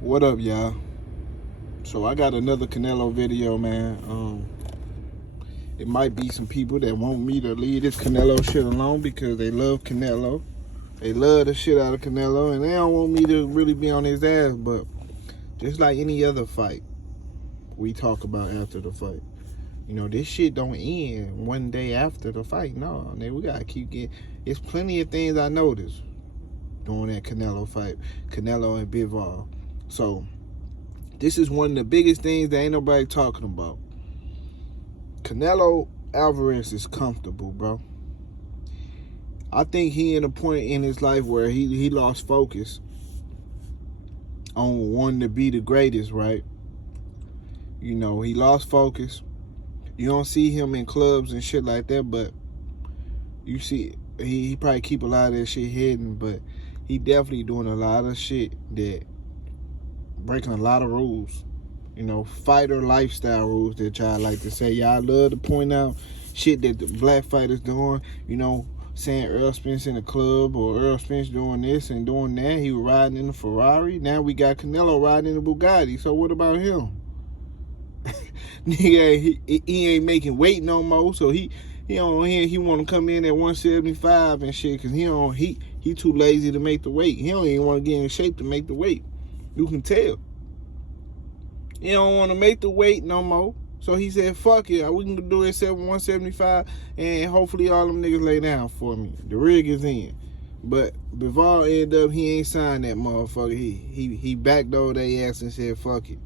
What up, y'all? So I got another Canelo video, man. It might be some people that want me to leave this Canelo shit alone because they love Canelo. They love the shit out of Canelo, and they don't want me to really be on his ass. But just like any other fight, we talk about after the fight. You know, this shit don't end one day after the fight. No, man, we gotta keep getting. There's plenty of things I noticed during that Canelo fight, Canelo and Bivol. So this is one of the biggest things that ain't nobody talking about. Canelo Alverez is comfortable, bro. I think he in a point in his life where he lost focus on wanting to be the greatest, right? You know, he lost focus. You don't see him in clubs and shit like that, but you see he probably keep a lot of that shit hidden, but he definitely doing a lot of shit that breaking a lot of rules. You know, fighter lifestyle rules that y'all like to say. Y'all love to point out shit that the black fighters doing. You know, saying Earl Spence in the club or Earl Spence doing this and doing that. He was riding in a Ferrari. Now we got Canelo riding in a Bugatti. So what about him? Nigga, he ain't making weight no more. So he want to come in at 175 and shit because he too lazy to make the weight. He don't even want to get in shape to make the weight. You can tell. He don't want to make the weight no more. So he said, fuck it. We can do it at 175 and hopefully all them niggas lay down for me. The rig is in. But Bivol ended up, he ain't signed that motherfucker. He backdoored their ass and said, fuck it.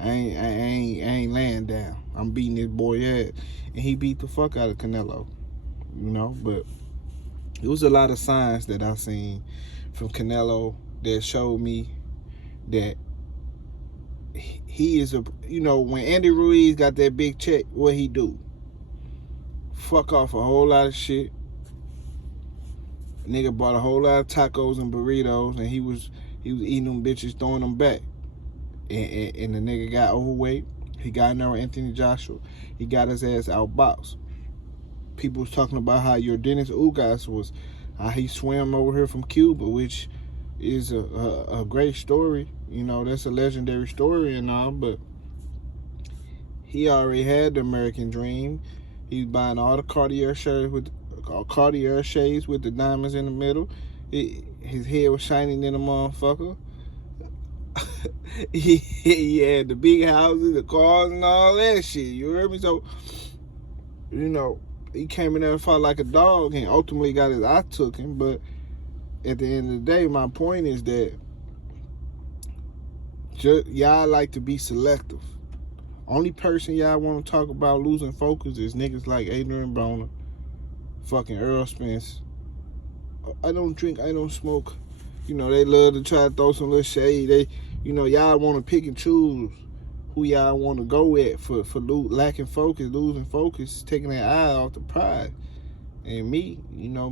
I ain't laying down. I'm beating this boy ass. And he beat the fuck out of Canelo. You know, but it was a lot of signs that I seen from Canelo that showed me that he is a, you know, when Andy Ruiz got that big check, what he do? Fuck off a whole lot of shit. Nigga bought a whole lot of tacos and burritos, and he was eating them bitches, throwing them back. And the nigga got overweight. He got in there with Anthony Joshua. He got his ass outboxed. People was talking about how your Dennis Ugas was, how he swam over here from Cuba, which is a great story. You know, that's a legendary story and all, but he already had the American dream. He was buying all the Cartier shades with the diamonds in the middle. His head was shining in a motherfucker. he had the big houses, the cars, and all that shit. You heard me? So, you know, he came in there and fought like a dog and ultimately got his eye taken. But at the end of the day, my point is that y'all like to be selective. Only person y'all want to talk about losing focus is niggas like Adrian Broner, fucking Earl Spence. I don't drink, I don't smoke. You know, they love to try to throw some little shade. You know, y'all want to pick and choose who y'all want to go at for lacking focus, losing focus, taking their eye off the prize. And me, you know,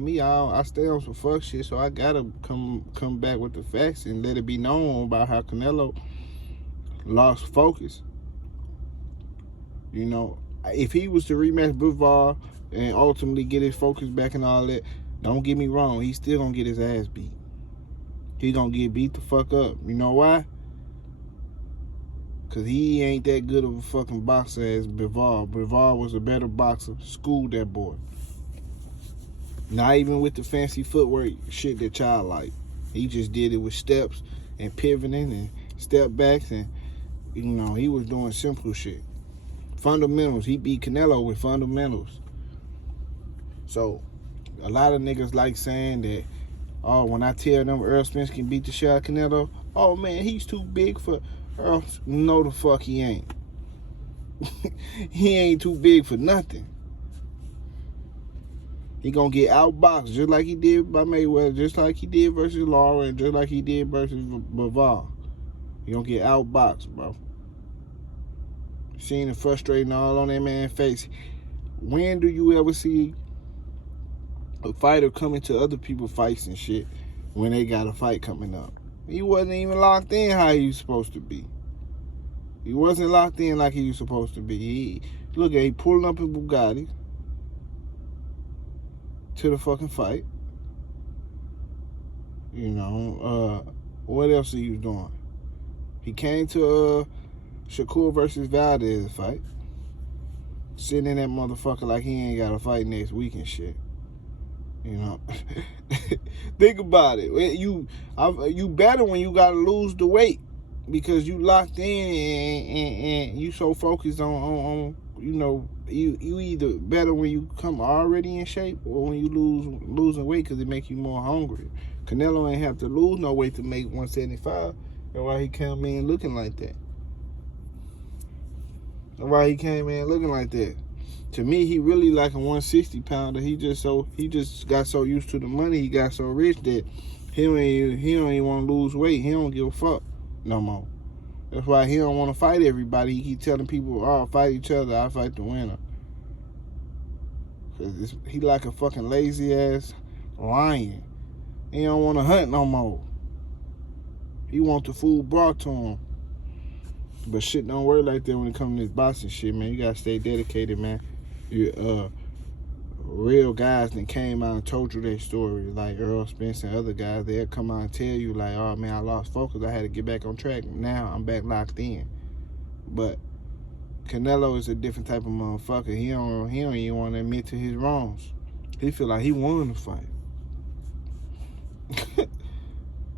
I stay on some fuck shit, so I gotta come back with the facts and let it be known about how Canelo lost focus. You know, if he was to rematch Bivol and ultimately get his focus back and all that, don't get me wrong, he's still gonna get his ass beat. He gonna get beat the fuck up. You know why? Cause he ain't that good of a fucking boxer as Bivol. Bivol was a better boxer. Schooled that boy. Not even with the fancy footwork shit that y'all like. He just did it with steps and pivoting and step backs, and you know, he was doing simple shit. Fundamentals. He beat Canelo with fundamentals. So a lot of niggas like saying that, oh, when I tell them Earl Spence can beat the shit out of Canelo, oh man, he's too big for Earl. No, the fuck he ain't. He ain't too big for nothing. He gonna get outboxed just like he did by Mayweather, just like he did versus Lara, and just like he did versus Bivol. He gonna get outboxed, bro. Seeing the frustrating all on that man's face. When do you ever see a fighter coming to other people's fights and shit when they got a fight coming up? He wasn't even locked in how he was supposed to be. He wasn't locked in like he was supposed to be. He pulling up in Bugattis to the fucking fight. You know, what else he was doing? He came to Shakur versus Valdez fight. Sitting in that motherfucker like he ain't got to fight next week and shit. You know, think about it. You better when you gotta lose the weight because you locked in and you so focused on you know you either better when you come already in shape or when you losing weight because it make you more hungry. Canelo ain't have to lose no weight to make 175. That's why he came in looking like that. That's why he came in looking like that. To me, he really like a 160 pounder. He just got so used to the money. He got so rich that he don't even want to lose weight. He don't give a fuck no more. That's why he don't want to fight everybody. He keep telling people, "Oh, fight each other. I fight the winner." Cause he like a fucking lazy ass lion. He don't want to hunt no more. He want the food brought to him. But shit don't work like that when it comes to this boxing shit, man. You gotta stay dedicated, man. Real guys that came out and told you their story, like Earl Spence and other guys. They'll come out and tell you, like, "Oh man, I lost focus. I had to get back on track. Now I'm back locked in." But Canelo is a different type of motherfucker. He don't even want to admit to his wrongs. He feel like he won the fight.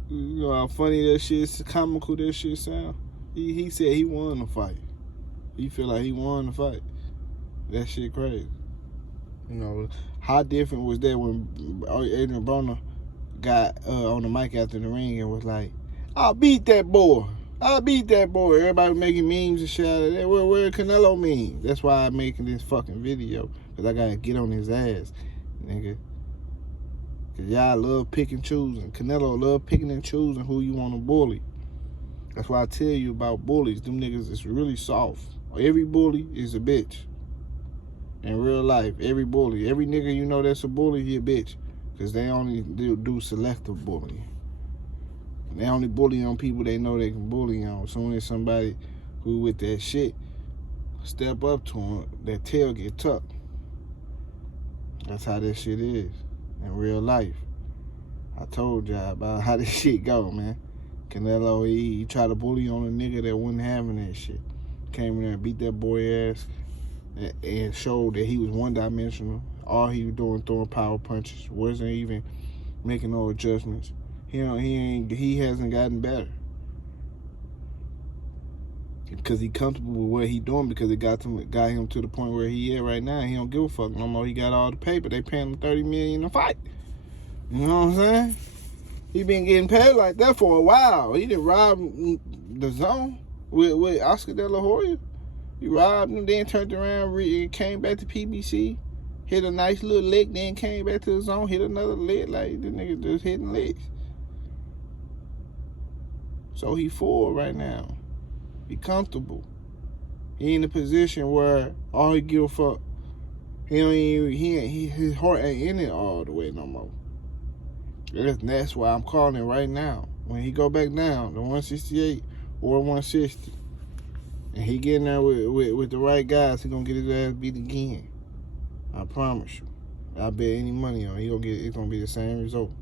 You know how funny that shit is, comical that shit sound. He said he won the fight. He feel like he won the fight. That shit crazy. You know, how different was that when Adrian Broner got on the mic after the ring and was like, "I'll beat that boy. I'll beat that boy." Everybody making memes and shit out of that. Where Canelo memes? That's why I'm making this fucking video. Because I got to get on his ass, nigga. Because y'all love picking and choosing. Canelo love picking and choosing who you want to bully. That's why I tell you about bullies. Them niggas is really soft. Every bully is a bitch. In real life, every bully, every nigga you know that's a bully, he a bitch. Because they only do selective bullying. They only bully on people they know they can bully on. Soon as somebody who with that shit step up to them, that tail get tucked. That's how that shit is in real life. I told y'all about how this shit go, man. Canelo, he tried to bully on a nigga that wasn't having that shit. Came in there and beat that boy ass and showed that he was one-dimensional. All he was doing, throwing power punches. Wasn't even making no adjustments. He hasn't gotten better. Because he comfortable with what he doing because it got him to the point where he is right now. He don't give a fuck no more. He got all the paper. They paying him $30 million a fight. You know what I'm saying? He been getting paid like that for a while. He done robbed the zone with Oscar De La Hoya. He robbed him, then turned around and came back to PBC. Hit a nice little lick, then came back to the zone, hit another lick. Like, the nigga just hitting licks. So he full right now. He comfortable. He in a position where all he give a fuck. His heart ain't in it all the way no more. That's why I'm calling right now. When he go back down to 168 or 160, and he get in there with the right guys, he gonna get his ass beat again. I promise you. I bet any money on it. It's gonna be the same result.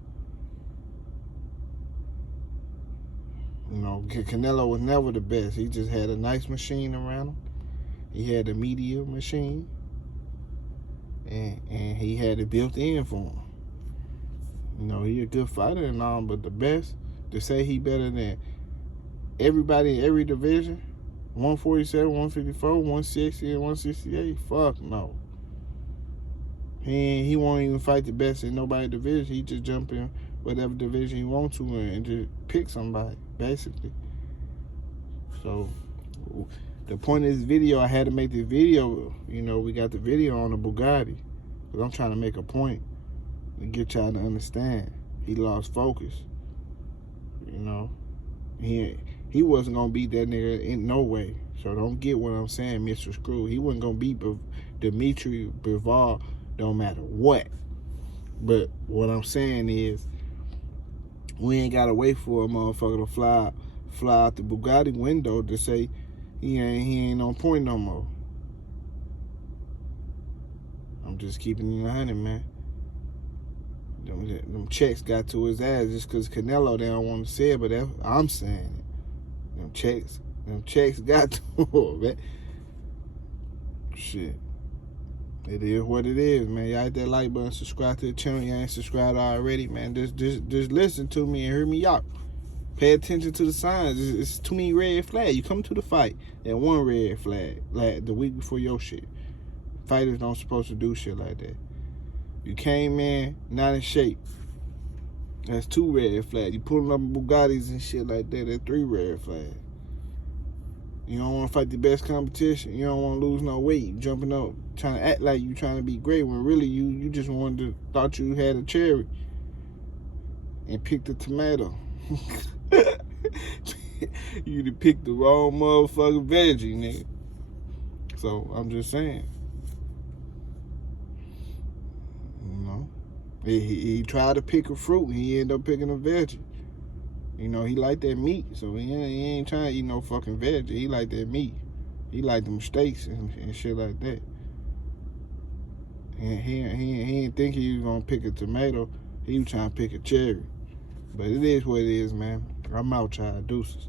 You know, Canelo was never the best. He just had a nice machine around him. He had a media machine. And he had it built in for him. You know, he a good fighter and all, but the best, to say he better than everybody in every division, 147, 154, 160, and 168, fuck no. He won't even fight the best in nobody's division. He just jump in whatever division he want to and just pick somebody, basically. So, the point of this video, I had to make this video, you know, we got the video on the Bugatti. Because I'm trying to make a point to get y'all to understand. He lost focus. You know, he wasn't going to beat that nigga in no way. So don't get what I'm saying, Mr. Screw. He wasn't going to beat Dimitri Bivol no matter what. But what I'm saying is, we ain't got to wait for a motherfucker to fly out the Bugatti window to say he ain't on point no more. I'm just keeping it 100, man. Them checks got to his ass just because Canelo, they don't want to say it, but I'm saying it. Them checks got to him, man. Shit. It is what it is, man. Y'all hit that like button, subscribe to the channel. You ain't subscribed already, man. Just listen to me and hear me out. Pay attention to the signs. It's too many red flags. You come to the fight, that one red flag, like the week before your shit. Fighters don't supposed to do shit like that. You came in not in shape. That's 2 red flags. You pulling up Bugattis and shit like that. That's 3 red flags. You don't want to fight the best competition. You don't want to lose no weight. You jumping up, trying to act like you trying to be great when really you just thought you had a cherry and picked a tomato. You done picked the wrong motherfucking veggie, nigga. So I'm just saying. You know, he tried to pick a fruit and he ended up picking a veggie. You know, he like that meat, so he ain't trying to eat no fucking veggie. He like that meat. He like them steaks and shit like that. And he didn't think he was gonna pick a tomato. He was trying to pick a cherry. But it is what it is, man. I'm out, y'all. Deuces.